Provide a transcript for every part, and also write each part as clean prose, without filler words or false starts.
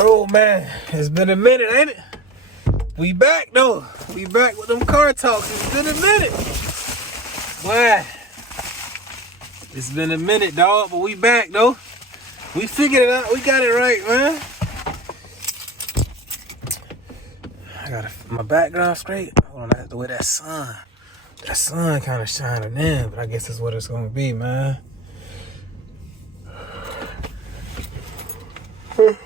Oh man, it's been a minute, ain't it? We back though. We back with them car talks. It's been a minute. Boy, it's been a minute, dog, but we back though. We figured it out. We got it right, man. I got my background straight. Hold on, I have to wear that sun. That sun kind of shining in, but I guess that's what it's gonna be, man. What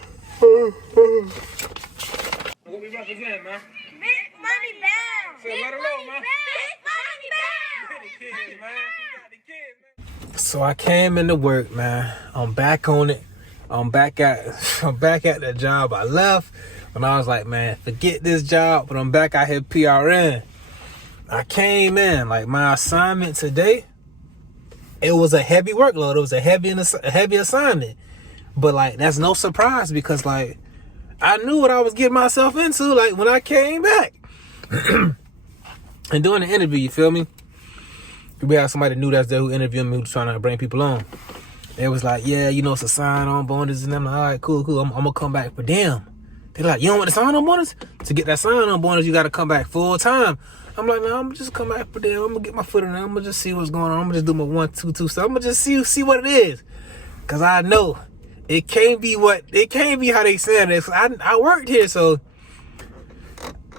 we represent, man? Big money bound. Say, let her know, man. Big money bound. So I came into work, man. I'm back on it. I'm back at the job I left when I was like, man, forget this job, but I'm back out here PRN. I came in, like my assignment today, it was a heavy workload. It was a heavy assignment. But like that's no surprise because like I knew what I was getting myself into like when I came back. And doing the interview, you feel me? We had somebody new that's there who interviewed me, who was trying to bring people on. It was like, yeah, you know, it's a sign-on bonus, and I'm like, all right, cool. I'm gonna come back for them. They're like, you don't want the sign-on bonus? To get that sign-on bonus, you gotta come back full time. I'm like, no, I'm gonna just come back for them. I'm gonna get my foot in there. I'm gonna just see what's going on. I'm gonna just do my 1, 2, 2 stuff. I'm gonna just see what it is, cause I know it can't be how they saying it. I worked here, so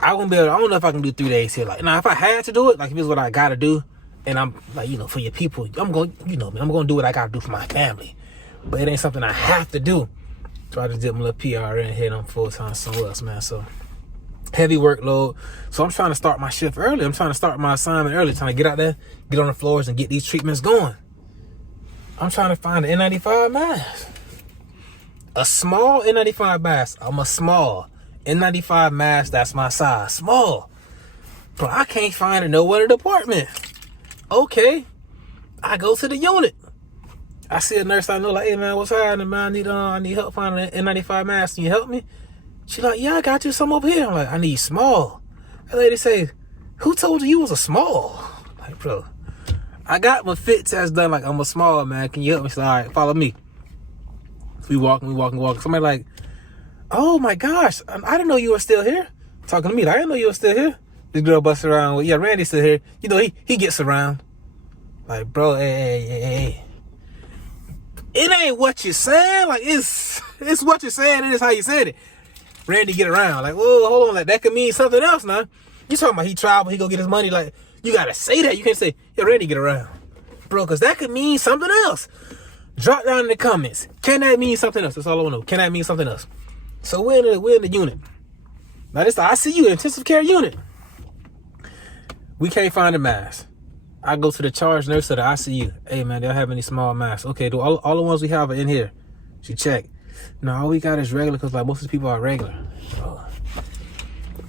I won't be able. I don't know if I can do 3 days here. Like, now if I had to do it, like if it's what I gotta do. And I'm like, you know, for your people, I'm going to do what I got to do for my family. But it ain't something I have to do. So I just did my little PRN here and I'm full-time somewhere else, man. So heavy workload. So I'm trying to start my shift early. I'm trying to start my assignment early. Trying to get out there, get on the floors and get these treatments going. I'm trying to find an N95 mask. A small N95 mask. I'm a small N95 mask. That's my size. Small. But I can't find it nowhere in the department. Okay, I go to the unit. I see a nurse I know, like, hey man, what's happening, man? I need help finding an N95 mask. Can you help me? She like, yeah, I got you some over here. I'm like, I need small. That lady say, who told you was a small? I'm like, bro, I got my fit test done. Like, I'm a small, man. Can you help me? She's like, all right, follow me. So we walking. Somebody like, oh my gosh, I didn't know you were still here. Talking to me, like, I didn't know you were still here. This girl busts around. Well, yeah, Randy's still here. You know, he gets around. Like, bro, hey. It ain't what you're saying. Like, it's what you're saying. It is how you said it. Randy get around. Like, whoa, hold on. Like, that could mean something else now. You talking about he travel, he go get his money. Like, you got to say that. You can't say, yeah, Randy get around. Bro, because that could mean something else. Drop down in the comments. Can that mean something else? That's all I want to know. Can that mean something else? So we're in the unit. Now, this is the ICU, intensive care unit. We can't find a mask. I go to the charge nurse of the ICU. Hey, man, they don't have any small masks. Okay, do all the ones we have are in here. She checked. No, all we got is regular because, like, most of the people are regular. So,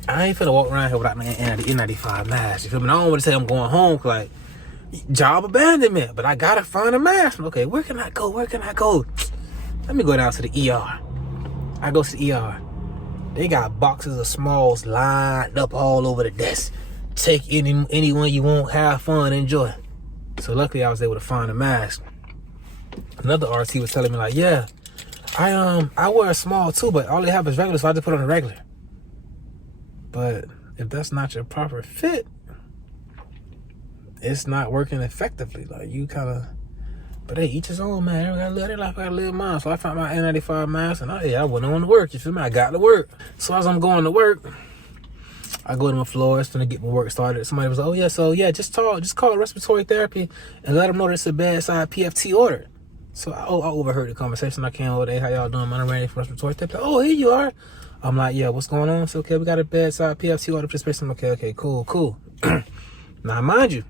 I ain't finna walk around here without my N95 mask. You feel me? I don't want to say I'm going home, like, job abandonment. But I got to find a mask. Okay, where can I go? Let me go down to the ER. I go to the ER. They got boxes of smalls lined up all over the desk. Take anyone you want, have fun, enjoy. So luckily I was able to find a mask. Another RT was telling me like, yeah, I wear a small too, but all they have is regular, so I just put on a regular. But if that's not your proper fit, it's not working effectively. Like you kind of, but hey, each his own, man. Everybody got to live mine. So I found my N95 mask and I went on to work. You feel me? I got to work. So as I'm going to work, I go to my floors to get my work started. Somebody was like, oh yeah, just call Respiratory Therapy and let them know there's a bedside PFT order. So I overheard the conversation. I came over there, hey, how y'all doing? I'm ready for Respiratory Therapy. Oh, here you are. I'm like, yeah, what's going on? So okay, we got a bedside PFT order for this patient. Okay, cool. Now mind you,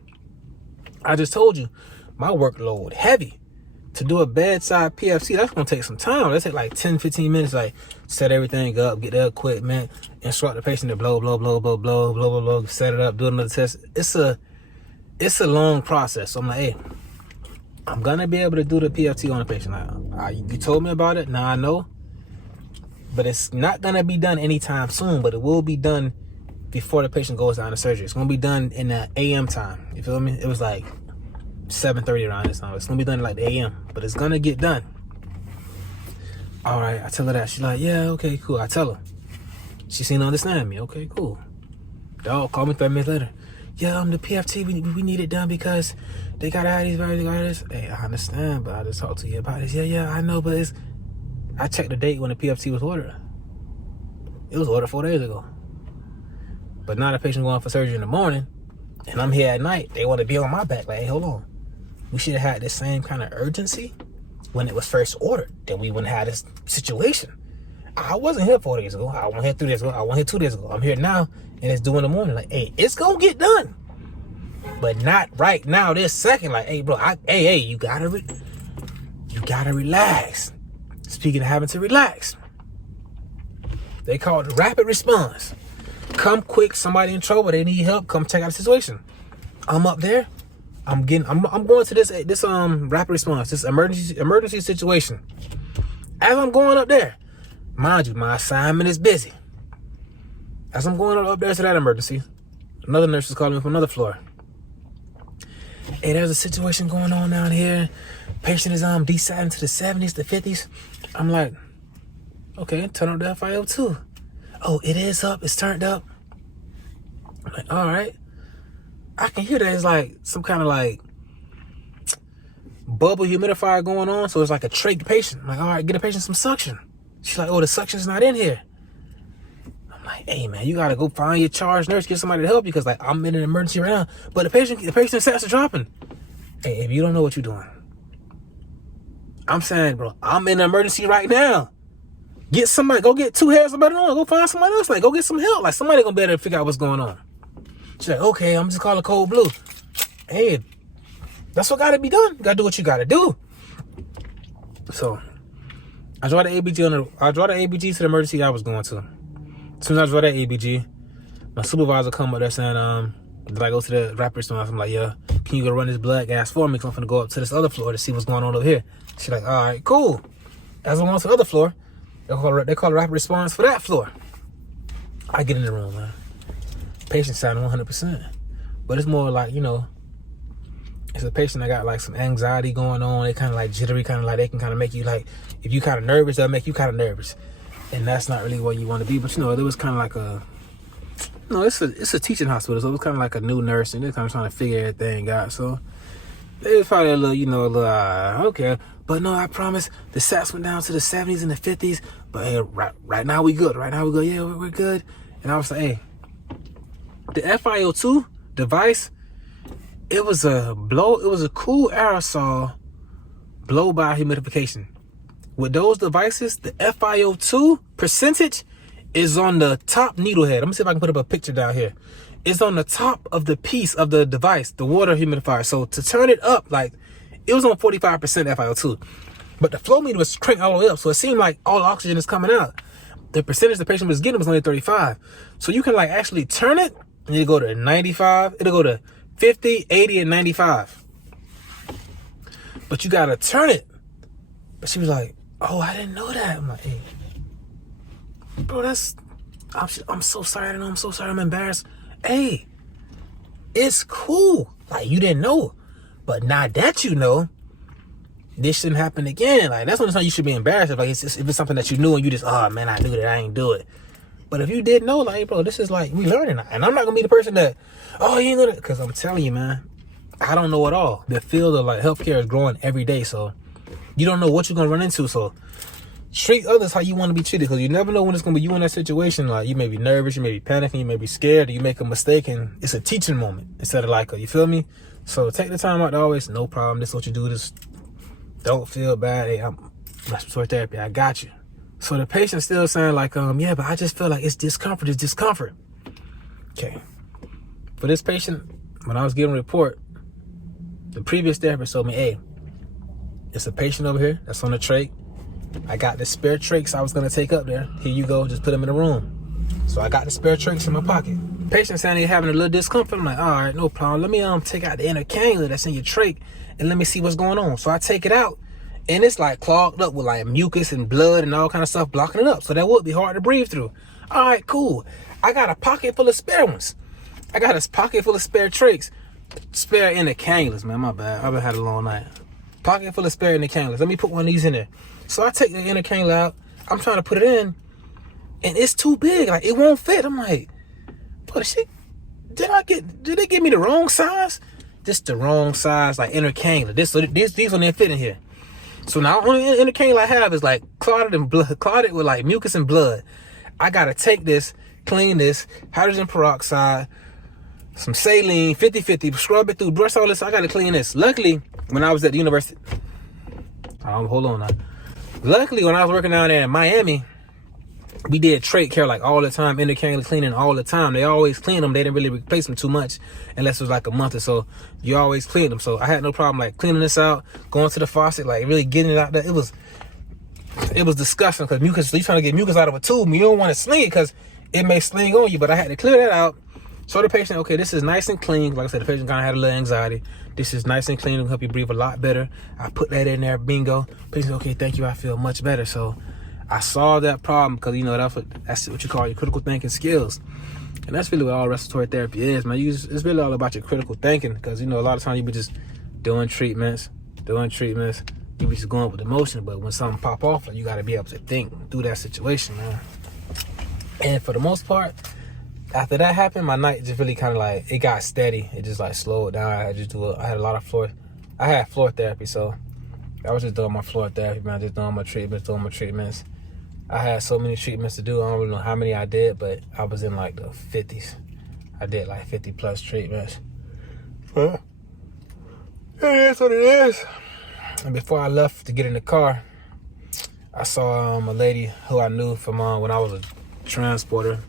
I just told you, my workload heavy. To do a bedside PFT, that's gonna take some time. That's take like 10-15 minutes, like set everything up, get the equipment, instruct the patient to blow, set it up, do another test. It's a long process. So I'm like, hey, I'm gonna be able to do the PFT on the patient. You told me about it, now I know. But it's not gonna be done anytime soon, but it will be done before the patient goes down to surgery. It's gonna be done in the AM time. You feel me? It was like 7:30 around this time. It's gonna be done like the AM, but it's gonna get done. All right, I tell her that. She's like, yeah, okay, cool. I tell her. She seemed to understand me. Okay, cool. Dog call me 30 minutes later. Yeah, the PFT, we need it done because they gotta have these various this. Hey, I understand, but I just talked to you about this. Yeah, I know, but I checked the date when the PFT was ordered. It was ordered 4 days ago. But now the patient going for surgery in the morning, and I'm here at night. They want to be on my back. Like, hey, hold on. We should have had the same kind of urgency when it was first ordered. Then we wouldn't have this situation. I wasn't here 4 days ago. I wasn't here 3 days ago. I wasn't here 2 days ago. I'm here now, and it's due in the morning. Like, hey, it's gonna get done, but not right now, this second. Like, hey, bro, hey, you gotta relax. Speaking of having to relax, they call it rapid response. Come quick. Somebody in trouble. They need help. Come check out the situation. I'm up there. I'm going to this rapid response, this emergency situation. As I'm going up there, mind you, my assignment is busy. As I'm going up there to that emergency, another nurse is calling me from another floor. Hey, there's a situation going on down here. Patient is desatting to the 70s, the 50s. I'm like, okay, turn up the FiO2. Oh, it is up. It's turned up. I'm like, all right. I can hear that it's like some kind of like bubble humidifier going on. So it's like a trach patient. I'm like, all right, get a patient some suction. She's like, oh, the suction's not in here. I'm like, hey man, you gotta go find your charge nurse, get somebody to help you, because like I'm in an emergency right now. But the patient stats are dropping. Hey, if you don't know what you're doing, I'm saying, bro, I'm in an emergency right now. Get somebody, go get 2 hairs of better on. Go find somebody else. Like, go get some help. Like, somebody gonna be able to figure out what's going on. She's like, okay, I'm just calling Code Blue. Hey, that's what gotta be done. You gotta do what you gotta do. So, I draw the ABG to the emergency I was going to. As soon as I draw that ABG, my supervisor come up there saying, did I go to the rapid response? I'm like, yeah, can you go run this blood gas for me? Because I'm finna go up to this other floor to see what's going on over here. She's like, all right, cool. As I'm on to the other floor, they call a rapid response for that floor. I get in the room, man. Patient sounding 100%. But it's more like, it's a patient that got like some anxiety going on. They kind of like jittery, kind of like they can kind of make you like, if you kind of nervous, they'll make you kind of nervous. And that's not really where you want to be. But, it was kind of like it's a teaching hospital. So it was kind of like a new nurse, and they're kind of trying to figure everything out. So it was probably a little, okay. But no, I promise, the sats went down to the 70s and the 50s. But hey, right now we good. Right now we good. Yeah, we're good. And I was like, hey, the FiO2 device, it was a cool aerosol blow by humidification. With those devices, the FiO2 percentage is on the top needle head. I'm gonna see if I can put up a picture down here. It's on the top of the piece of the device, the water humidifier. So to turn it up, like, it was on 45% FiO2, but the flow meter was cranked all the way up. So it seemed like all the oxygen is coming out. The percentage the patient was getting was only 35. So you can like actually turn it, and it'll go to 95. It'll go to 50, 80, and 95. But you gotta turn it. But she was like, oh, I didn't know that. I'm like, hey, bro, I'm so sorry. I don't know. I'm so sorry. I'm embarrassed. Hey, it's cool. Like, you didn't know. But now that you know, this shouldn't happen again. Like, that's when it's not you should be embarrassed. If, like, if it's something that you knew and you just, oh, man, I knew that. I ain't do it. But if you didn't know, like, bro, this is like, we learning. And I'm not going to be the person that, oh, you ain't know that. Because I'm telling you, man, I don't know at all. The field of, like, healthcare is growing every day. So you don't know what you're going to run into. So treat others how you want to be treated, because you never know when it's going to be you in that situation. Like, you may be nervous, you may be panicking, you may be scared, or you make a mistake, and it's a teaching moment instead of like you feel me? So take the time out to always, no problem, this is what you do, this, don't feel bad, hey, I'm respiratory therapy, I got you. So the patient's still saying like, yeah, but I just feel like it's discomfort. Okay. For this patient, when I was giving a report, the previous therapist told me, hey, it's a patient over here that's on the trach. I got the spare trachs I was going to take up there. Here you go. Just put them in the room. So I got the spare trachs in my pocket. Patient saying they're having a little discomfort. I'm like, all right, no problem. Let me take out the inner cannula that's in your trach and let me see what's going on. So I take it out, and it's like clogged up with like mucus and blood and all kind of stuff blocking it up. So that would be hard to breathe through. All right, cool. I got a pocket full of spare ones. I got a pocket full of spare trachs. Spare inner cannulas, man. My bad. I've had a long night. Pocket full of spare inner cannulas. Let me put one of these in there. So I take the inner cannula out. I'm trying to put it in, and it's too big. Like, it won't fit. I'm like, what shit? Did they give me the wrong size? This the wrong size, like, inner cannula. These one didn't fit in here. So now only inner cannula I have is like clotted with like mucus and blood. I gotta take this, clean this, hydrogen peroxide, some saline, 50-50, scrub it through, brush all this. I gotta clean this. Luckily, when I was at the university, hold on now. Luckily, when I was working down there in Miami, we did trach care like all the time, inner cannula cleaning all the time. They always clean them. They didn't really replace them too much unless it was like a month or so. You always clean them. So I had no problem like cleaning this out, going to the faucet, like really getting it out there. It was disgusting because mucus, you trying to get mucus out of a tube, and you don't want to sling it because it may sling on you. But I had to clear that out. Show the patient, okay, this is nice and clean. Like I said, the patient kind of had a little anxiety. This is nice and clean. It'll help you breathe a lot better. I put that in there, bingo. Patient, okay, thank you, I feel much better. So I solved that problem because, you know, that's what you call your critical thinking skills. And that's really what all respiratory therapy is, man. It's really all about your critical thinking because, you know, a lot of times you be just doing treatments. You be just going with the motion. But when something pop off, like, you got to be able to think through that situation, man. And for the most part, after that happened, my night just really kind of like, it got steady. It just like slowed down. I had a lot of floor therapy. So I was just doing my floor therapy, man. Just doing my treatments. I had so many treatments to do. I don't really know how many I did, but I was in like the 50s. I did like 50 plus treatments. Well, it is what it is. And before I left to get in the car, I saw a lady who I knew from when I was a transporter.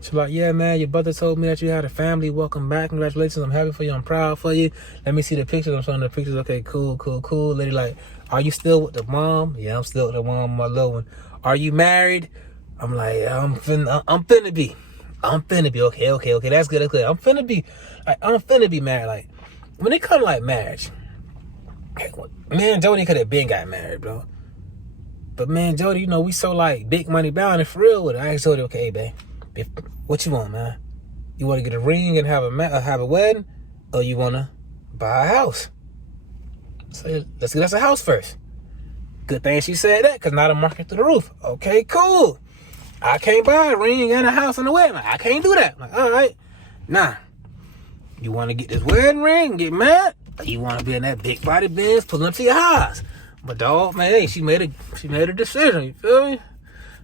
She's like, yeah, man, your brother told me that you had a family. Welcome back. Congratulations. I'm happy for you. I'm proud for you. Let me see the pictures. I'm showing the pictures. Okay, cool. Lady like, are you still with the mom? Yeah, I'm still with the mom, my little one. Are you married? I'm like, I'm finna be. Okay. That's good. I'm finna be married. Like, when it comes to like marriage, me and Jody could have been got married, bro. But man, Jody, you know, we so like big money bound and for real with it. I asked Jody, okay, babe, what you want, man? You want to get a ring and have a wedding, or you want to buy a house? So let's get us a house first. Good thing she said that, because now the market through the roof. Okay, cool. I can't buy a ring and a house and a wedding. I can't do that. I'm like, all right. Nah. You want to get this wedding ring and get married? Or you want to be in that big body Benz pulling up to your house? But dog, man, hey, she made a decision. You feel me?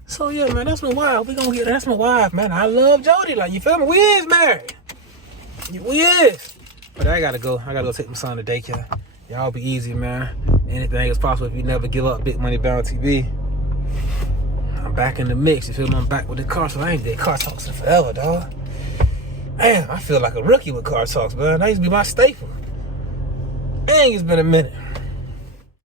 So yeah, man, that's my wife. That's my wife, man. I love Jody. Like, you feel me? We is married. We is. But I gotta go take my son to daycare. Y'all be easy, man. Anything is possible if you never give up. Big Money Bound TV. I'm back in the mix. You feel me? I'm back with the car, so I ain't did car talks in forever, dog. Man, I feel like a rookie with car talks, man. That used to be my staple. Dang, it's been a minute.